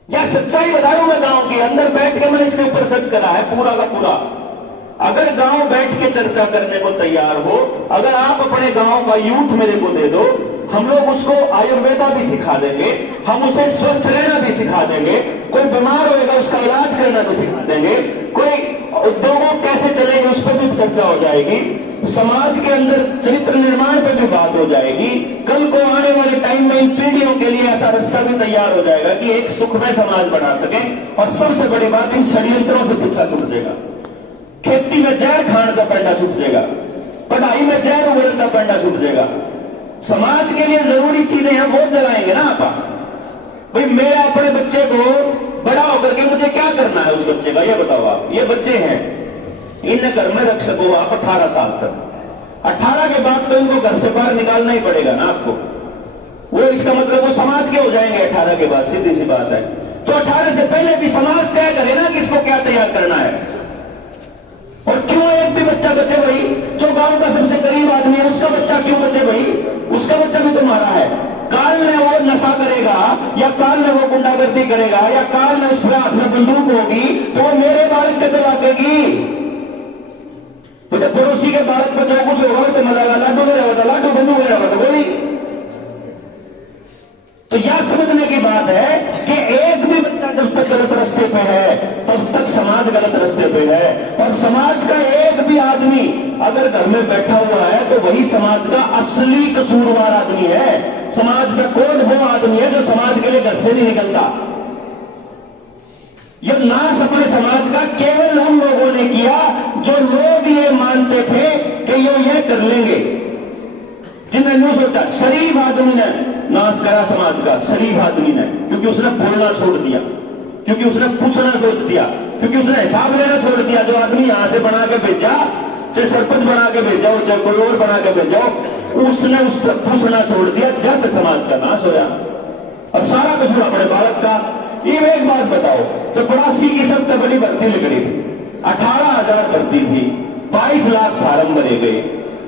या सच्चाई बता रहा हूं मैं, गांव के अंदर बैठ के मैंने इसके ऊपर सर्च करा है पूरा का पूरा। अगर गांव बैठ के चर्चा करने को तैयार हो, अगर आप अपने गांव का यूथ मेरे को दे दो, हम लोग उसको आयुर्वेदा भी सिखा देंगे, हम उसे स्वस्थ रहना भी सिखा देंगे, कोई बीमार होएगा उसका इलाज करना भी सिखा देंगे, कोई उद्योगों कैसे चलेंगे उस पर भी चर्चा हो जाएगी, समाज के अंदर चरित्र निर्माण पर भी बात हो जाएगी। कल को आने वाले टाइम में इन पीढ़ियों के लिए ऐसा रास्ता भी तैयार हो जाएगा कि एक सुखमय समाज बना सके। और सबसे बड़ी बात, इन षड्यंत्रों से पीछा छूट जाएगा, खेती में जहर खान का पैंडा छूट जाएगा, पढ़ाई में जहर उगलने का पैंडा छूट जाएगा। समाज के लिए जरूरी चीजें हम वो जलाएंगे ना आप। भाई मेरे अपने बच्चे को बड़ा होकर के मुझे क्या करना है उस बच्चे का, ये बताओ आप। ये बच्चे हैं, इन घर में रख सको आप 18 साल तक, 18 के बाद तो इनको घर से बाहर निकालना ही पड़ेगा ना आपको। वो इसका मतलब वो समाज के हो जाएंगे 18 के बाद, सीधी सी बात है। तो 18 से पहले भी समाज तय करे ना कि इसको क्या तैयार करना है। और क्यों एक भी बच्चा बचे भाई, जो गांव का सबसे गरीब आदमी है उसका बच्चा क्यों बचे भाई, उसका बच्चा भी तुम्हारा है। काल में वो नशा करेगा, या काल में वो गुंडागर्दी करेगा, या काल में उसके हाथ में बंदूक होगी, तो वो मेरे बालक पे तो लागेगी। तो जब पड़ोसी के बालक को जो कुछ होगा तो मजा लाडू ले रहा था, लाडू बंदूक ले रहा था गोली। तो यह समझने की बात है कि एक भी बच्चा जब तक गलत रास्ते पे है तब तक समाज गलत रास्ते पे है। और समाज का एक भी आदमी अगर घर में बैठा हुआ है तो वही समाज का असली कसूरवार आदमी है। समाज का कोड वो आदमी है जो समाज के लिए घर से नहीं निकलता। यह नाश अपने समाज का केवल उन लोगों ने किया जो लोग ये मानते थे कि ये कर लेंगे, जिन्हें नहीं सोचा। शरीफ आदमी ने नाश करा समाज का, शरीफ आदमी ने, क्योंकि उसने बोलना छोड़ दिया, क्योंकि उसने पूछना सोच दिया, क्योंकि उसने हिसाब लेना छोड़ दिया। जो आदमी यहां से बना के भेजा, चाहे सरपंच बना के भेजा हो, चाहे कोई और बना के भेजा हो, उसने उस पर पूछना छोड़ दिया, जब समाज का नाश होया। और सारा कसूर अपने बालक का। ये एक बात बताओ, चपरासी की सबसे बड़ी भर्ती निकली थी, 18,000 भर्ती थी, 22 लाख फार्म भरे गए।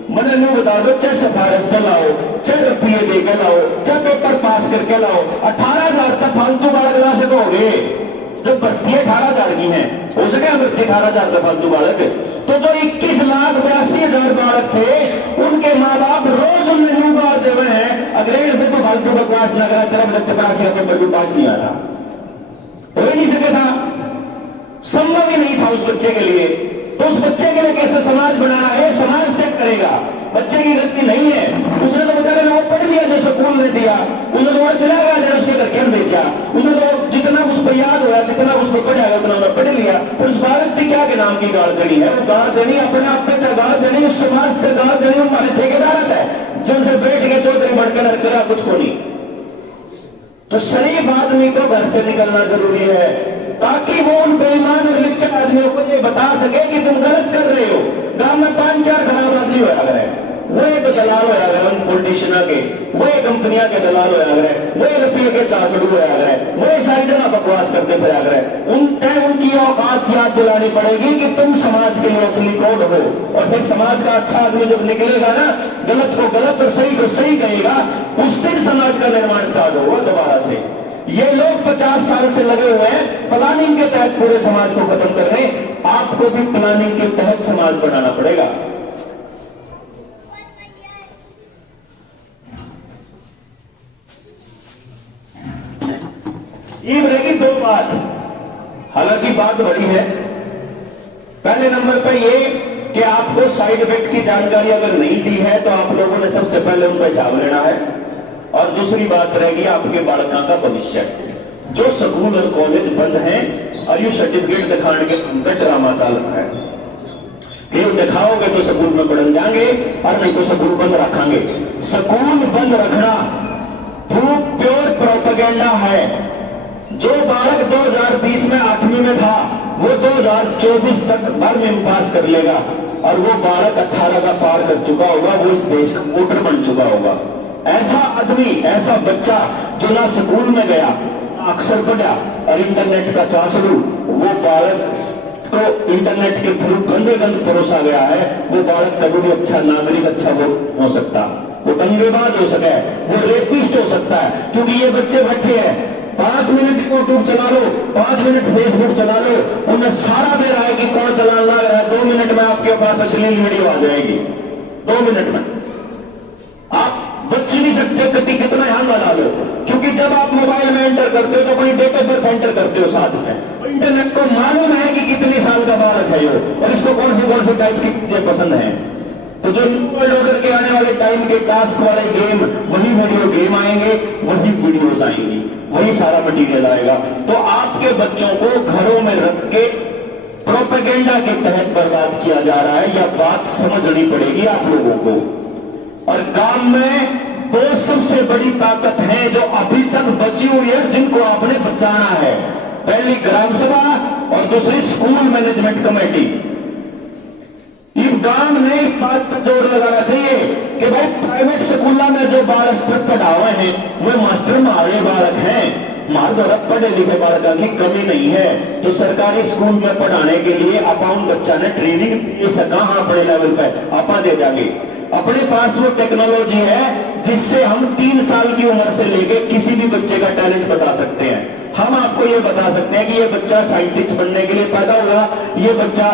मैंने नहीं बता दो, चाहे सिफारिश से लाओ, चाहे रुपये दे के लाओ, चाहे पेपर पास करके लाओ, 18,000 तक फालतू बालक ला से तो हो गए। जब भर्ती 18,000 की है, हो सके भर्ती 18,000 का फालतू बालक। तो जो 21,82,000 बालक थे, उनके माँ बाप रोज उनमें न्यू बार दे रहे हैं, अंग्रेज में तो फालतू बकवास न करा, तेरा बच्चा चपरासी का पेपर भी पास नहीं आ रहा, हो ही नहीं सके था, संभव ही नहीं था उस बच्चे के लिए। तो उस बच्चे के लिए कैसे समाज बनाना है, समाज तय करेगा। बच्चे की गलती नहीं है, उसने तो बेचारे ने वो पढ़ लिया जो स्कूल ने दिया, उसने तो वो चला गया जरा उसके घर खेल भेजा, उसने तो जितना उस पर याद हुआ, जितना उस पर पढ़ा उतना उन्होंने पढ़ लिया। पर उस बालक की क्या के नाम की गाल देनी है? वो गाल देनी अपने आप पे गाल देनी, उस समाज पे गाल देनी हमारे ठेकेदार है, जिनसे बैठ के चौधरी बढ़कर करा कुछ को नहीं। तो शरीफ आदमी को घर से निकलना जरूरी है, ताकि वो उन बेईमान और लिच्चर आदमियों को ये बता सके कि तुम गलत कर रहे हो। गांव में 5-4 खराब आदमी होया करे, वो एक दलाल होया करे उन पॉलिटिशियनों के, वो एक कंपनियां के दलाल होया करे, वो रुपये के चाचड़ू होया करे, वो सारी जगह बकवास करते फिरा करे। उनकी औकात याद दिलानी पड़ेगी कि तुम समाज के लिए असली कौन हो। और फिर समाज का अच्छा आदमी जब निकलेगा ना, गलत को गलत और सही को सही कहेगा, उस दिन समाज का निर्माण स्टार्ट होगा दोबारा से। ये लोग 50 साल से लगे हुए हैं प्लानिंग के तहत पूरे समाज को खत्म करने। आपको भी प्लानिंग के तहत समाज बनाना पड़ेगा। ये रहेगी 2 बात, हालांकि बात बड़ी है। पहले नंबर पर यह कि आपको साइड इफेक्ट की जानकारी अगर नहीं दी है तो आप लोगों ने सबसे पहले उनका हिसाब लेना है। और दूसरी बात रहेगी आपके बालकों का भविष्य। जो स्कूल और कॉलेज बंद हैं और ये सर्टिफिकेट दिखाने के अंदर ड्रामा चल रहा है कि दिखाओगे तो स्कूल में पढ़ने जाएंगे और नहीं तो स्कूल बंद रखेंगे। स्कूल बंद रखना प्योर प्रोपेगेंडा है। जो बालक 2020 में 8वीं में था वो 2024 तक 12वीं पास कर लेगा और वो बालक 18 का पार कर चुका होगा, वो इस देश का वोटर बन चुका होगा। ऐसा आदमी, ऐसा बच्चा जो ना स्कूल में गया, अक्सर पढ़ा और इंटरनेट का चासरू, वो बालक को इंटरनेट के थ्रू गंदे परोसा गया है, वो बालक कभी भी अच्छा नागरिक, अच्छा वो हो सकता, वो दंगेबाज हो सके, वो रेपिस्ट हो सकता है। क्योंकि ये बच्चे बैठे हैं, 5 मिनट यूट्यूब चला लो, 5 मिनट फेसबुक चला लो, उन्हें सारा दे रहा है कि कौन चलाना लग रहा है। 2 मिनट में आपके पास अश्लील वीडियो आ जाएगी, 2 मिनट में आप बच नहीं सकते कति कितना ध्यान न डालो। क्योंकि जब आप मोबाइल में एंटर करते हो तो अपनी डेट ऑफ बर्थ एंटर करते हो साथ में। इंटरनेट को मालूम है कि कितने साल का बालक है वो और इसको कौन से टाइप की चीजें पसंद है। तो जो वर्ल्ड ऑर्डर के आने वाले टाइम के टास्क वाले गेम, वही वीडियो गेम आएंगे, वही वीडियोस आएंगी, वही सारा मटीरियल आएगा। तो आपके बच्चों को घरों में रख के प्रोपेगेंडा के तहत बर्बाद किया जा रहा है, यह बात समझनी पड़ेगी आप लोगों को। और गांव में 2 सबसे बड़ी ताकत है जो अभी तक बची हुई है, जिनको आपने बचाना है। पहली ग्राम सभा और दूसरी स्कूल मैनेजमेंट कमेटी। इस गांव में इस बात पर जोर लगाना चाहिए कि भाई प्राइवेट स्कूलों में जो बालक पढ़ा हुए हैं वो मास्टर मारे बालक हैं, मार द्वारा पढ़े लिखे बालकों की कमी नहीं है। तो सरकारी स्कूल में पढ़ाने के लिए अपाउन बच्चा ने ट्रेनिंग दे सका, हाँ अपने लेवल पर आपा दे जाएंगे। अपने पास वो टेक्नोलॉजी है जिससे हम 3 साल की उम्र से लेकर किसी भी बच्चे का टैलेंट बता सकते हैं। हम आपको ये बता सकते हैं कि ये बच्चा साइंटिस्ट बनने के लिए पैदा हुआ, ये बच्चा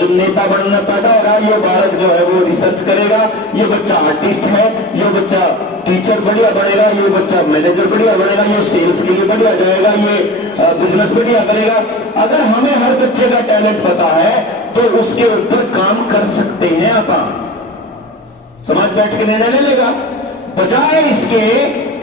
जो नेता बनना पैदा होगा, ये बालक जो है वो रिसर्च करेगा, ये बच्चा आर्टिस्ट है, ये बच्चा टीचर बढ़िया बनेगा, ये बच्चा मैनेजर बढ़िया बनेगा, ये सेल्स के लिए बढ़िया जाएगा, ये बिजनेस बढ़िया करेगा। अगर हमें हर बच्चे का टैलेंट पता है तो उसके ऊपर काम कर सकते हैं। आप समाज बैठ के निर्णय ले लेगा, बजाय इसके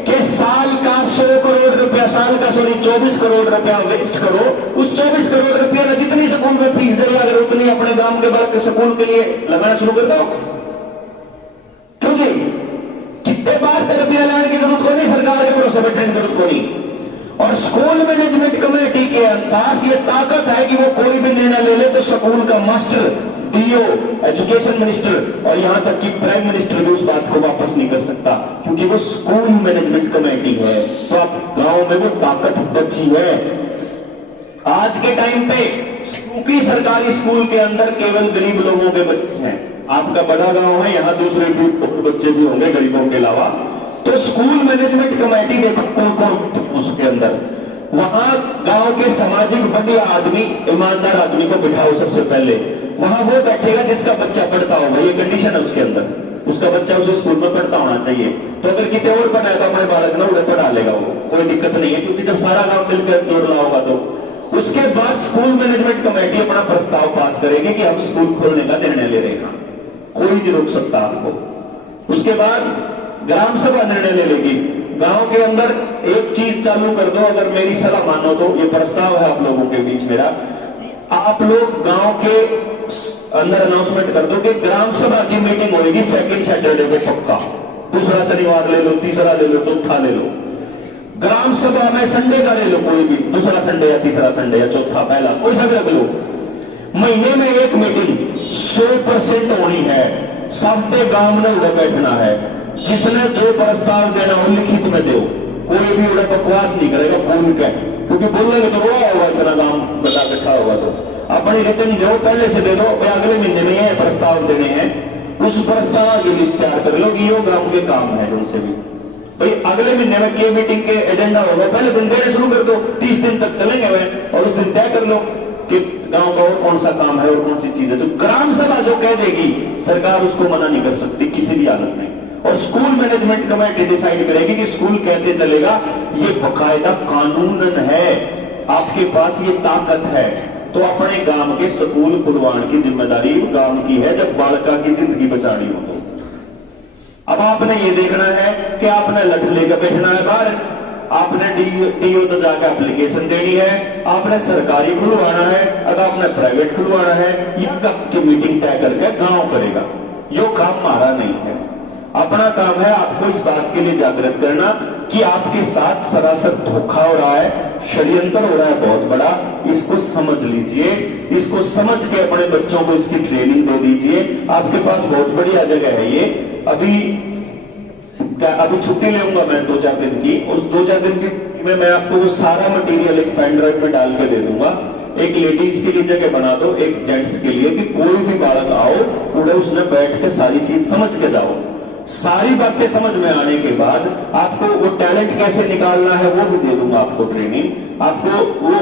कि साल का 100 करोड़ रुपया, साल का 24 करोड़ रुपया वेस्ट करो। उस 24 करोड़ रुपया ना जितनी स्कूल में फीस दे रहा, अगर उतनी अपने गांव के बालक के स्कूल के लिए लगाना शुरू कर दो। क्योंकि कितने बार रुपया लाने की जरूरत को नहीं, सरकार के भरोसे बैठने की जरूरत को नहीं। और स्कूल मैनेजमेंट कमेटी के अंतर्गत ये ताकत है कि वो कोई भी निर्णय ले ले तो स्कूल का मास्टर, डीओ, एजुकेशन मिनिस्टर और यहां तक कि प्राइम मिनिस्टर भी उस बात को वापस नहीं कर सकता, क्योंकि वो स्कूल मैनेजमेंट कमेटी है। तो आप गांव में वो ताकत बची है। आज के टाइम पे क्योंकि सरकारी स्कूल के अंदर केवल गरीब लोगों के बच्चे हैं, आपका बड़ा गांव है, यहां दूसरे भी बच्चे भी होंगे गरीबों के अलावा, तो स्कूल मैनेजमेंट कमेटी देखो कौन कौन उसके अंदर, वहां गांव के सामाजिक बढ़िया आदमी, ईमानदार आदमी को बिठाओ सबसे पहले। वहां वो बैठेगा जिसका बच्चा पढ़ता होगा, ये कंडीशन है उसके अंदर, उसका बच्चा उस स्कूल में पढ़ता होना चाहिए। तो अगर कितने और पढ़ा है तो अपने बालक ने उन्हें पढ़ा लेगा, वो कोई दिक्कत नहीं है, क्योंकि जब सारा गांव मिलकर जोड़ रहा होगा तो उसके बाद स्कूल मैनेजमेंट कमेटी अपना प्रस्ताव पास करेगी कि हम स्कूल खोलने का निर्णय ले रहे हैं, कोई नहीं रोक सकता आपको। उसके बाद ग्राम सभा निर्णय ले लेगी, गांव के अंदर एक चीज चालू कर दो। अगर मेरी सलाह मानो तो ये प्रस्ताव है आप लोगों के बीच मेरा, आप लोग गांव के अंदर अनाउंसमेंट कर दो कि ग्राम सभा की मीटिंग होगी सेकंड सैटरडे को पक्का, दूसरा शनिवार ले लो, तीसरा ले लो, चौथा ले लो। ग्राम सभा में संडे का ले लो, कोई भी दूसरा संडे या तीसरा संडे या चौथा, पहला कोई सा भी रख लो। महीने में एक मीटिंग 100% होनी है, सबके गांव में उधर बैठना है। जिसने जो प्रस्ताव देना हो लिखित में दो, कोई भी उन्हें बकवास नहीं करेगा बोल के, क्योंकि बोलने तो वो होगा इतना गांव बता इकट्ठा होगा। तो अपनी रिटर्न जो पहले से दे दो, अगले महीने में ये प्रस्ताव देने हैं, उस प्रस्ताव की लिस्ट तैयार कर लो कि ये गांव के काम है। उनसे भी भाई अगले महीने में के मीटिंग के एजेंडा होगा, पहले दिन देने शुरू कर दो, 30 दिन तक चलेंगे वे, और उस दिन तय कर लो कि गांव का और कौन सा काम है और कौन सी चीज है। तो ग्राम सभा जो कह देगी सरकार उसको मना नहीं कर सकती किसी भी हालत में। और स्कूल मैनेजमेंट कमेटी डिसाइड करेगी कि स्कूल कैसे चलेगा, ये बकायदा कानून है, आपके पास ये ताकत है। तो अपने गांव के स्कूल खुलवाने की जिम्मेदारी गांव की है, जब बालका की जिंदगी बचानी हो तो। अब आपने ये देखना है कि आपने लठ लेकर बैठना है बाहर, आपने डीओ तो जाकर एप्लीकेशन देनी है, आपने सरकारी खुलवाना है, अगर आपने प्राइवेट खुलवाना है, यह की मीटिंग तय करके गांव करेगा। यो काम हमारा नहीं है, अपना काम है आपको इस बात के लिए जागृत करना कि आपके साथ सरासर धोखा हो रहा है, षड्यंत्र हो रहा है बहुत बड़ा। इसको समझ लीजिए, इसको समझ के अपने बच्चों को इसकी ट्रेनिंग दे दीजिए। आपके पास बहुत बढ़िया जगह है ये। अभी छुट्टी लेऊंगा मैं 2-4 दिन की, उस 2-4 दिन की में मैं आपको वो सारा मटेरियल एक पेन ड्राइव में डाल के दे दूंगा। एक लेडीज के लिए जगह बना दो, एक जेंट्स के लिए, कि कोई भी बालक आओ पूरे उसने बैठ के सारी चीज समझ के जाओ। सारी बातें समझ में आने के बाद आपको वो टैलेंट कैसे निकालना है वो भी दे दूंगा आपको ट्रेनिंग, आपको वो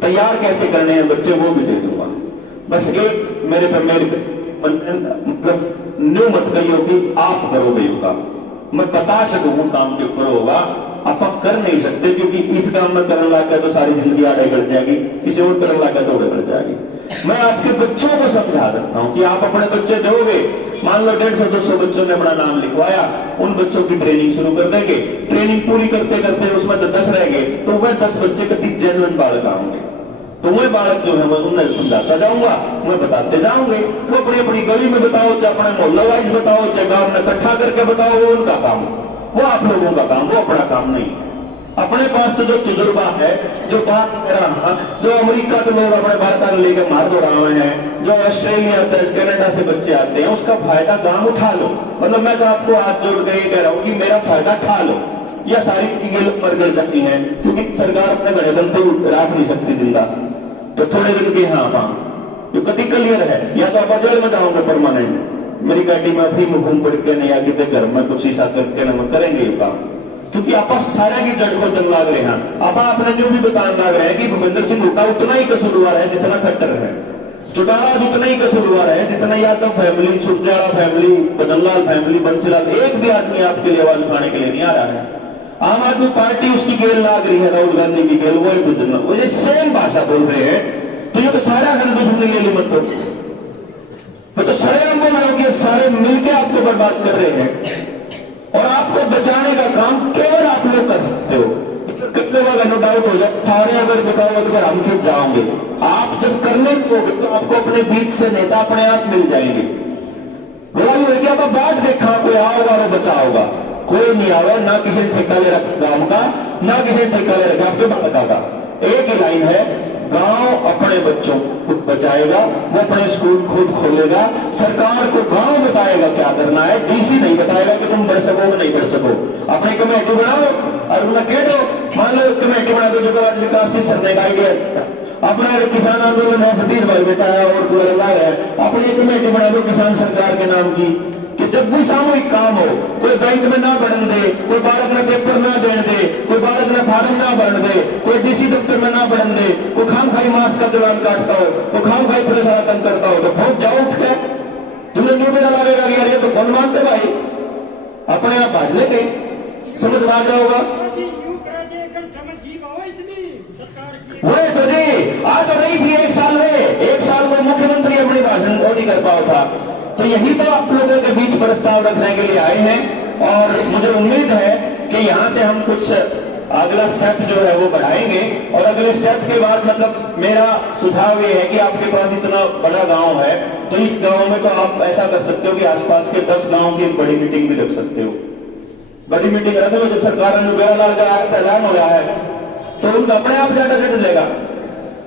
तैयार कैसे करने हैं बच्चे वो भी दे दूंगा। बस एक मेरे मतलब न्यू मत कहियो कि आप करोगे योगा, मैं बता सकूं काम के ऊपर होगा, आप कर नहीं सकते, क्योंकि इस काम में करने लगा तो सारी जिंदगी आड़े बढ़ जाएगी, किसी और करने लगा तो बढ़ जाएगी। मैं आपके बच्चों को समझा सकता हूं कि आप अपने बच्चे दोगे, मान लो 150-200 बच्चों ने अपना नाम लिखवाया, उन बच्चों की ट्रेनिंग शुरू कर देंगे। ट्रेनिंग पूरी करते करते उसमें तो 10 रह गए, तो वह 10 बच्चे कभी जेन्युइन बालक आएंगे। तो मैं बालक जो है मैं उन्हें समझाता जाऊंगा, मैं बताते जाऊंगे। वो अपनी अपनी गली में बताओ, चाहे अपने मोहल्ला वाइज बताओ, चाहे गांव में इकट्ठा करके बताओ, वो उनका काम, वो आप लोगों का काम, वो अपना काम नहीं। अपने पास तो जो तजुर्बा है, जो बात कर रहा, जो अमेरिका के लोग अपने बालका लेकर मार दो रहे हैं, जो ऑस्ट्रेलिया कनाडा से बच्चे आते हैं, उसका फायदा गांव उठा लो। मतलब मैं तो आपको हाथ जोड़ के कह रहा हूं कि मेरा फायदा उठा लो। यह सारी चीजें मर गड़ जाती है, क्योंकि सरकार अपने घड़े बनते रख नहीं सकती जिंदा, तो थोड़े दिन के हाँ जो कति क्लियर है, या तो आप जेल में जाओगे परमानेंट, मेरी गाड़ी में अभी घूम पड़ के नहीं, या कितने घर में कुछ ईसा करके न करेंगे ये काम। क्योंकि आप सारे की जड़ को जंग लाग रहे हैं। आप आपने जो भी बताने लग रहे हैं कि भूपेंद्र सिंह हुड्डा उतना ही कसूरवार है जितना खट्टर है, चौटाला उतना ही कसूरवार है जितना Yadav family, Surjewala family, Bhajanlal family, Bansilal, एक भी आदमी आपके लिए आवाज उठाने के लिए नहीं आ रहा है। आम आदमी पार्टी उसकी गेल लाग रही है, राहुल गांधी की गेल, वही गुजरना, वो ये सेम भाषा बोल रहे हैं। तो ये तो सारा घर दुश्मनी ले ली, मत तो सारे बोल रहे हो कि सारे मिलकर आपको बर्बाद कर रहे हैं और आपको बचाने का काम केवल आप लोग कर सकते हो। कितने लोग नो डाउट हो जाए, सारे अगर बताओ तो हम खिंच जाओगे। आप जब करने लगोगे तो आपको अपने बीच से नेता अपने आप मिल जाएंगे। बोला कि आप बात देखा, कोई आओगा और बचाओगा, कोई नहीं आवा, ना किसी ने ठेका ले रखा गांव का, ना किसी ने ठेका ले रखा आपके बालका का। एक ही लाइन है, गांव अपने बच्चों को बचाएगा, वो अपने स्कूल खुद खोलेगा, सरकार को गांव बताएगा क्या करना है, डीसी नहीं बताएगा कि तुम बढ़ सको नहीं बढ़ सको। अपनी कमेटी बनाओ और उन्हें कह दो, मान लो कमेटी बना दो, जो विकास से सरने का आइडिया अपना किसान आंदोलन है, सतीश भाई बेटा है और पूरा है, अपनी कमेटी बना दो किसान सरकार के नाम की, कि जब भी सामूहिक काम हो, कोई बैंक में ना बढ़न दे, कोई बालक ने पेपर ना देने दे, कोई बालक ने फार्म ना भरन दे, कोई डीसी दफ्तर में ना बढ़न दे, कोई खाम खाई मास का चलान काटता हो, कोई खाम खाई पुलिस वाला काम करता हो, तो पहुंच जाओ उठ के, तुम्हें नहीं पता लगेगा यार ये तो कौन मानते भाई, अपने आप भाज लेंगे, समझ में आ जाओगा। वही तो जी, आ तो रही थी एक साल में मुख्यमंत्री अपनी भाषण को नहीं कर पाया था, तो यही तो आप लोगों के बीच प्रस्ताव रखने के लिए आए हैं। और मुझे उम्मीद है कि यहां से हम कुछ अगला स्टेप जो है वो बढ़ाएंगे, और अगले स्टेप के बाद मतलब मेरा सुझाव ये है कि आपके पास इतना बड़ा गांव है, तो इस गांव में तो आप ऐसा कर सकते हो कि आसपास के 10 गांव की एक बड़ी मीटिंग भी रख सकते हो। बड़ी मीटिंग रख लो, जब सरकार ने ऐलान हो रहा है तो उनका अपने आप ज्यादा घट लेगा,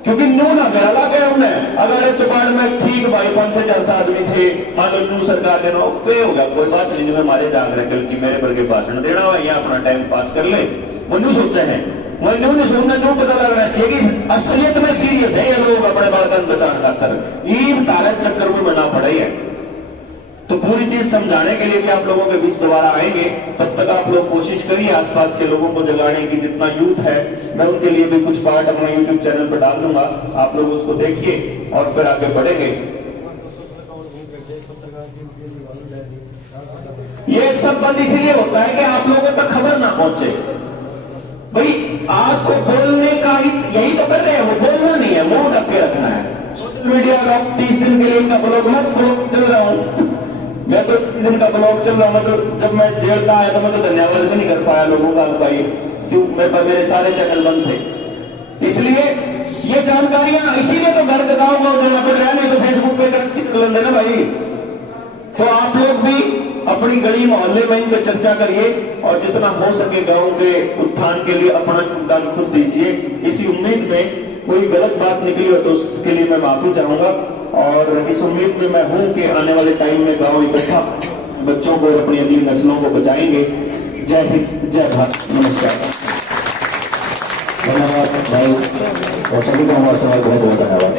क्योंकि नू ना गया लागे हमने, अगर चौपाड़ में ठीक भाई 5 से 4 आदमी थे, मान लो नू सरकार देना ओके हो गया, कोई बात नहीं, जो हमारे जाग रहे कल की मेरे वर्ग भाषण देना हो या अपना टाइम पास कर ले, वो न्यू सोचे हैं, मैं न्यू नहीं सुनना, न्यू पता लग रहा है कि असलियत में सीरियस है ये लोग अपने बालकन बचाने खातर, ईद तारे चक्कर में बना पड़ा ही है। तो पूरी चीज समझाने के लिए भी आप लोगों के बीच दोबारा आएंगे, तब तक आप लोग कोशिश करिए आसपास के लोगों को जगाने की, जितना यूथ है मैं उनके लिए भी कुछ पार्ट अपना यूट्यूब चैनल पर डाल दूंगा, आप लोग उसको देखिए और फिर आगे बढ़ेंगे। ये सब बंद इसीलिए होता है कि आप लोगों तक खबर ना पहुंचे। भाई आपको बोलने का यही तो कर रहे हैं, वो बोलना नहीं है, मुंह ढक के रखना है। सोशल मीडिया का 30 दिन के लिए इनका ब्लॉग चल रहा हूं, मैं तो 30 दिन का ब्लॉग चल रहा हूं, मतलब जब मैं जेल का आया तो मैं तो धन्यवाद भी नहीं कर पाया लोगों का भाई, क्यों मेरे सारे चैनल बंद थे। इसलिए ये जानकारियां इसीलिए तो घर गाँव गाँव देना पड़ रहा है, नहीं तो फेसबुक पे कर ना भाई। तो आप लोग भी अपनी गली मोहल्ले में इन पर चर्चा करिए और जितना हो सके गांव के उत्थान के लिए अपना योगदान खुद दीजिए। इसी उम्मीद में कोई गलत बात निकली हो तो उसके लिए मैं माफी चाहूंगा, और इस उम्मीद में मैं हूं कि आने वाले टाइम में गांव इकट्ठा बच्चों को और अपनी अगली नस्लों को बचाएंगे। जय हिंद, जय भारत, नमस्कार। धन्यवाद भाई, और सभी को हमारा सवाल बहुत बहुत धन्यवाद।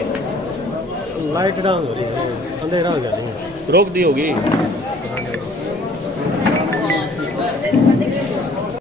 लाइट डाउन हो रही है, अंधेरा हो गया, रोक दी होगी।